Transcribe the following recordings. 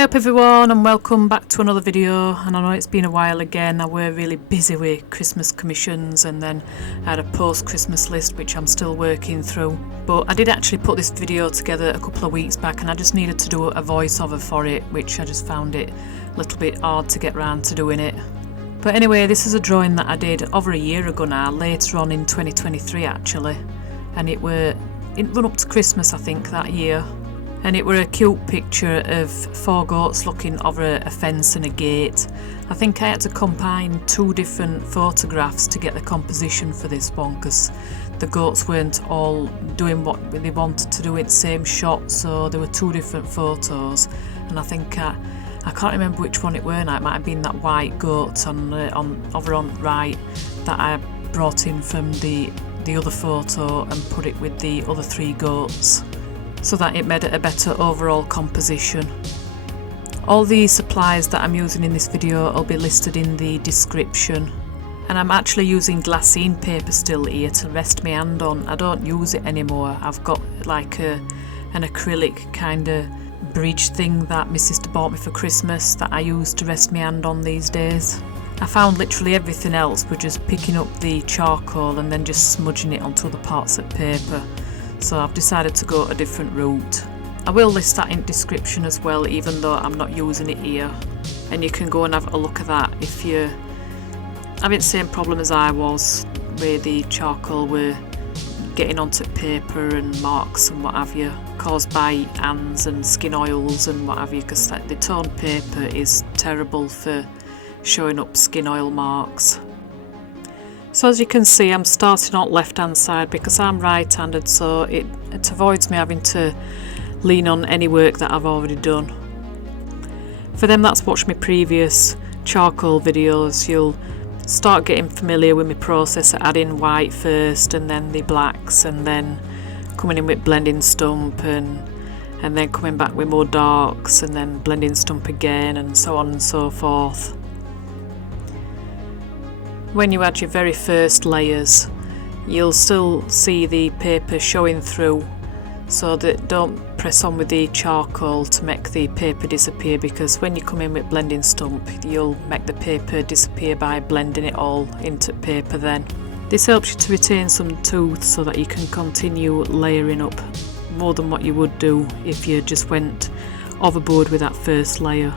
Hey up everyone and welcome back to another video. And I know it's been a while again. I were really busy with Christmas commissions and then I had a post-Christmas list which I'm still working through. But I did actually put this video together a couple of weeks back and I just needed to do a voiceover for it, which I just found it a little bit hard to get round to doing it. But anyway, this is a drawing that I did over a year ago now, later on in 2023 actually. And it run up to Christmas I think that year. And it were a cute picture of 4 goats looking over a fence and a gate. I think I had to combine 2 different photographs to get the composition for this one because the goats weren't all doing what they wanted to do in the same shot, so there were 2 different photos. And I think I can't remember which one it were now. It might have been that white goat over on right that I brought in from the other photo and put it with the other 3 goats, so that it made it a better overall composition. All the supplies that I'm using in this video will be listed in the description. And I'm actually using glassine paper still here to rest my hand on. I don't use it anymore. I've got like an acrylic kind of bridge thing that my sister bought me for Christmas that I use to rest my hand on these days. I found literally everything else but just picking up the charcoal and then just smudging it onto other parts of paper. So I've decided to go a different route. I will list that in the description as well, even though I'm not using it here. And you can go and have a look at that if you're having the same problem as I was, where the charcoal were getting onto paper and marks and what have you, caused by hands and skin oils and what have you, because the toned paper is terrible for showing up skin oil marks. So as you can see, I'm starting on left hand side because I'm right handed, so it avoids me having to lean on any work that I've already done. For them that's watched my previous charcoal videos, you'll start getting familiar with my process of adding white first and then the blacks and then coming in with blending stump and then coming back with more darks and then blending stump again and so on and so forth. When you add your very first layers, you'll still see the paper showing through, so that don't press on with the charcoal to make the paper disappear, because when you come in with blending stump, you'll make the paper disappear by blending it all into paper then. This helps you to retain some tooth so that you can continue layering up more than what you would do if you just went overboard with that first layer.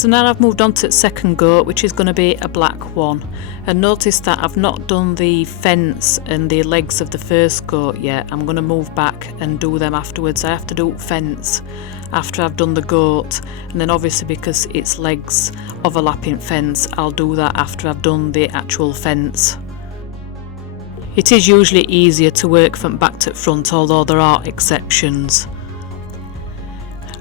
So now I've moved on to the second goat, which is going to be a black one. And notice that I've not done the fence and the legs of the first goat yet. I'm going to move back and do them afterwards. I have to do fence after I've done the goat, and then obviously because it's legs overlapping fence, I'll do that after I've done the actual fence. It is usually easier to work from back to front, although there are exceptions.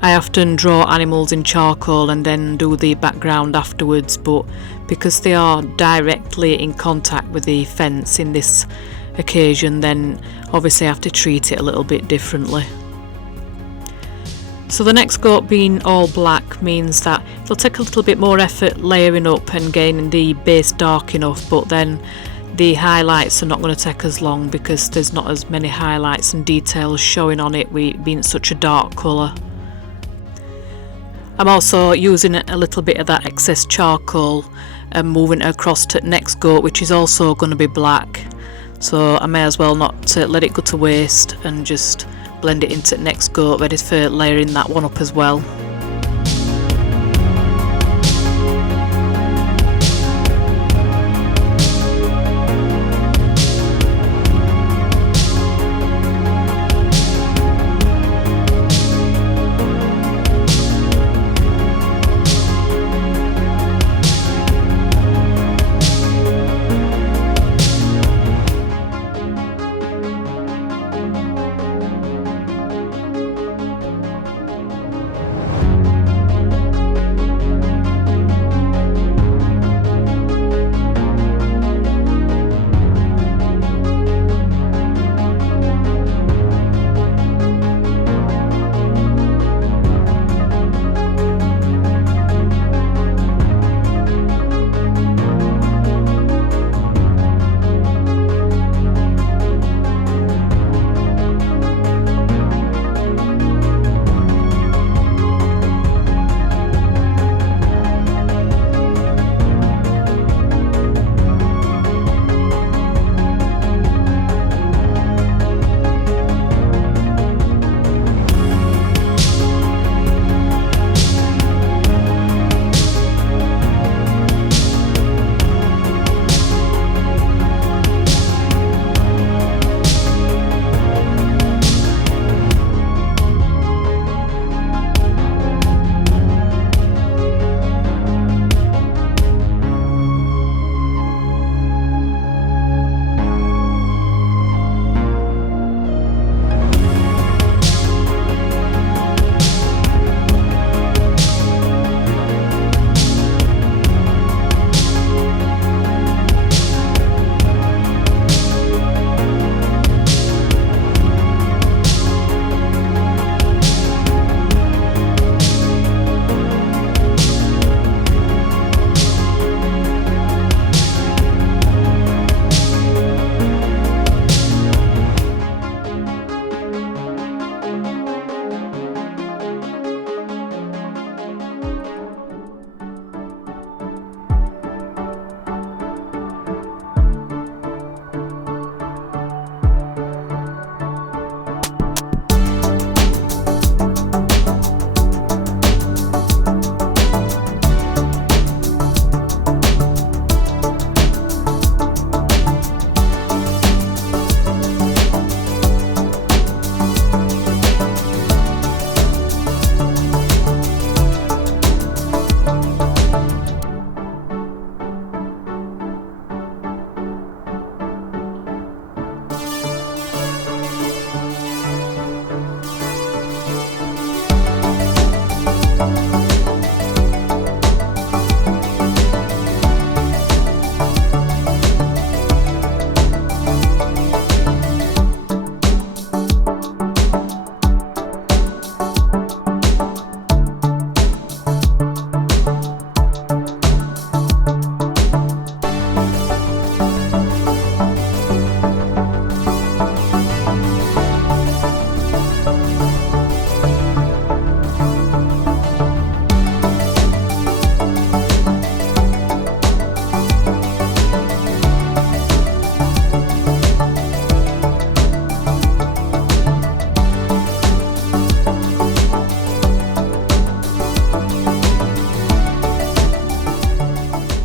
I often draw animals in charcoal and then do the background afterwards, but because they are directly in contact with the fence in this occasion, then obviously I have to treat it a little bit differently. So the next goat being all black means that it'll take a little bit more effort layering up and getting the base dark enough, but then the highlights are not going to take as long because there's not as many highlights and details showing on it with being such a dark colour. I'm also using a little bit of that excess charcoal and moving it across to the next goat, which is also going to be black. So I may as well not let it go to waste and just blend it into the next goat, ready for layering that one up as well.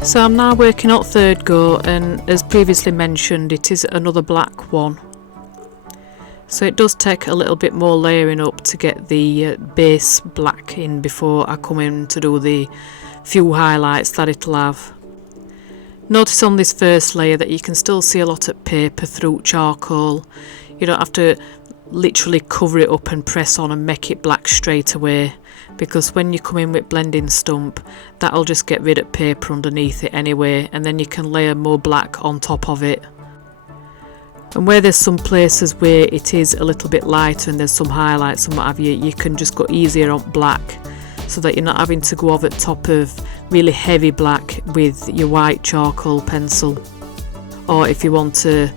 So I'm now working out third go, and as previously mentioned, it is another black one. So it does take a little bit more layering up to get the base black in before I come in to do the few highlights that it'll have. Notice on this first layer that you can still see a lot of paper through charcoal. You don't have to literally cover it up and press on and make it black straight away, because when you come in with blending stump, that'll just get rid of paper underneath it anyway, and then you can layer more black on top of it. And where there's some places where it is a little bit lighter and there's some highlights and what have you, you can just go easier on black, so that you're not having to go over the top of really heavy black with your white charcoal pencil. Or if you want to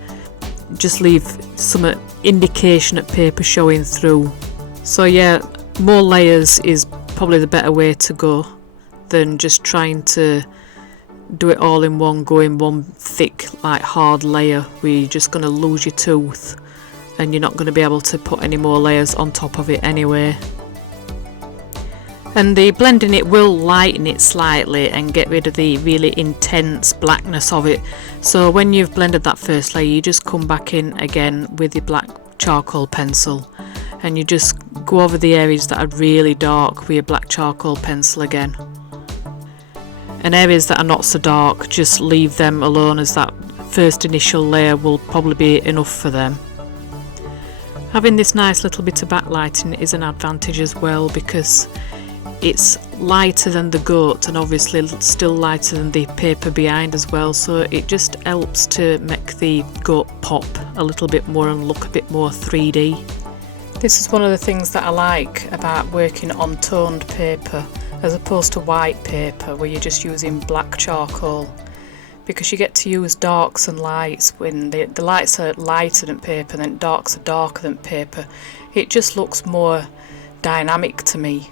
just leave some indication of paper showing through. So yeah, more layers is probably the better way to go than just trying to do it all in one go, in one thick like hard layer where you're just going to lose your tooth and you're not going to be able to put any more layers on top of it anyway. And the blending it will lighten it slightly and get rid of the really intense blackness of it. So when you've blended that first layer, you just come back in again with your black charcoal pencil and you just go over the areas that are really dark with your black charcoal pencil again. And areas that are not so dark, just leave them alone, as that first initial layer will probably be enough for them. Having this nice little bit of backlighting is an advantage as well, because it's lighter than the goat and obviously still lighter than the paper behind as well, so it just helps to make the goat pop a little bit more and look a bit more 3D. This is one of the things that I like about working on toned paper as opposed to white paper where you're just using black charcoal, because you get to use darks and lights. When the lights are lighter than paper and then darks are darker than paper, it just looks more dynamic to me.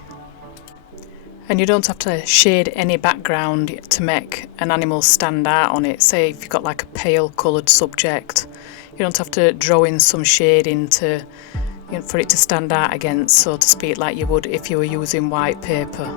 And you don't have to shade any background to make an animal stand out on it. Say if you've got like a pale coloured subject, you don't have to draw in some shading to, for it to stand out against, so to speak, like you would if you were using white paper.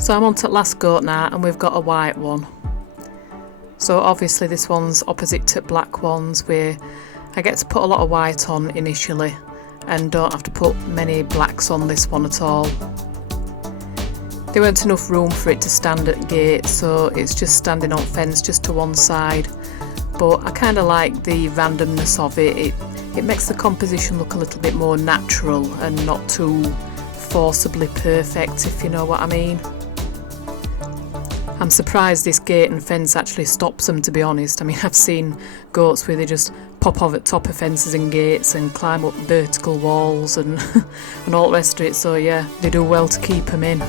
So I'm on to the last goat now, and we've got a white one. So obviously this one's opposite to black ones, where I get to put a lot of white on initially and don't have to put many blacks on this one at all. There weren't enough room for it to stand at gate, so it's just standing on fence just to one side. But I kind of like the randomness of it. It makes the composition look a little bit more natural and not too forcibly perfect, if you know what I mean. I'm surprised this gate and fence actually stops them, to be honest. I mean, I've seen goats where they just pop off at top of fences and gates and climb up vertical walls and and all the rest of it, so yeah, they do well to keep them in.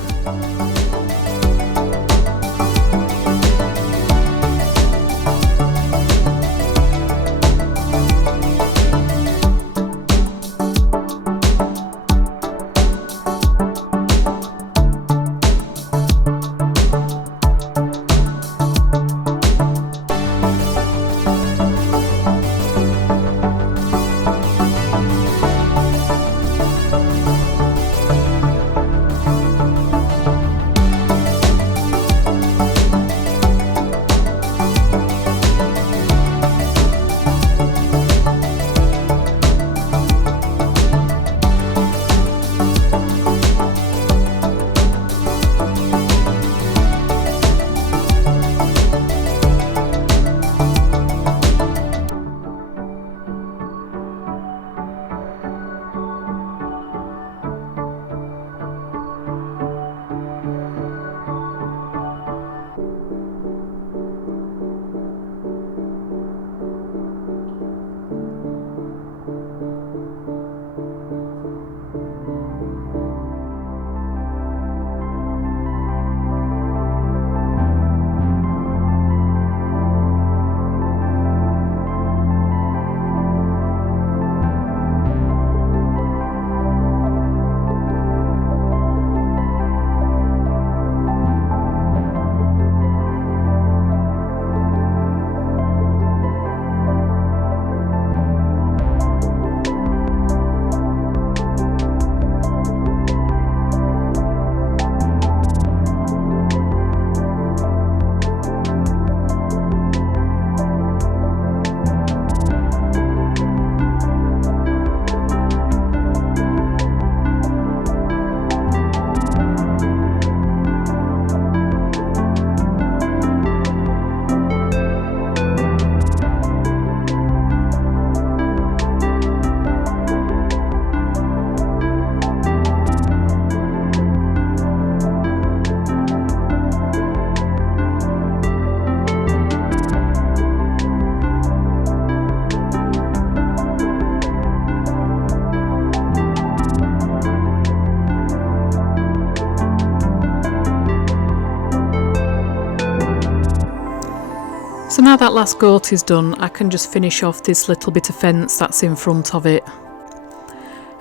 So now that last goat is done, I can just finish off this little bit of fence that's in front of it.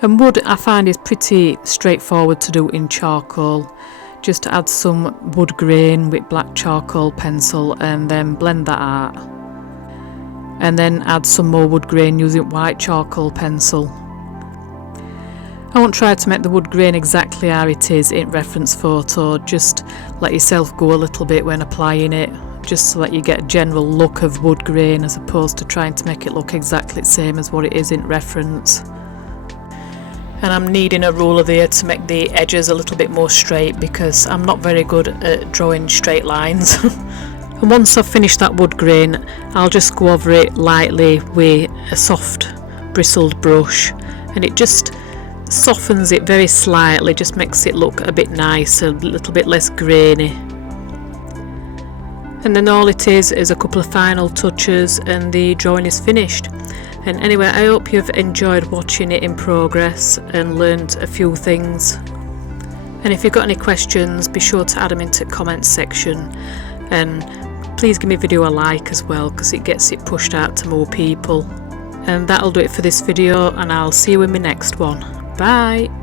And wood I find is pretty straightforward to do in charcoal. Just add some wood grain with black charcoal pencil and then blend that out. And then add some more wood grain using white charcoal pencil. I won't try to make the wood grain exactly how it is in reference photo, just let yourself go a little bit when applying it, just so that you get a general look of wood grain as opposed to trying to make it look exactly the same as what it is in reference. And I'm needing a ruler there to make the edges a little bit more straight because I'm not very good at drawing straight lines. And once I've finished that wood grain, I'll just go over it lightly with a soft bristled brush, and it just softens it very slightly, just makes it look a bit nicer, a little bit less grainy. And then all it is a couple of final touches and the drawing is finished. And anyway, I hope you've enjoyed watching it in progress and learned a few things. And if you've got any questions, be sure to add them into the comments section, and please give me video a like as well because it gets it pushed out to more people. And that'll do it for this video, and I'll see you in my next one. Bye!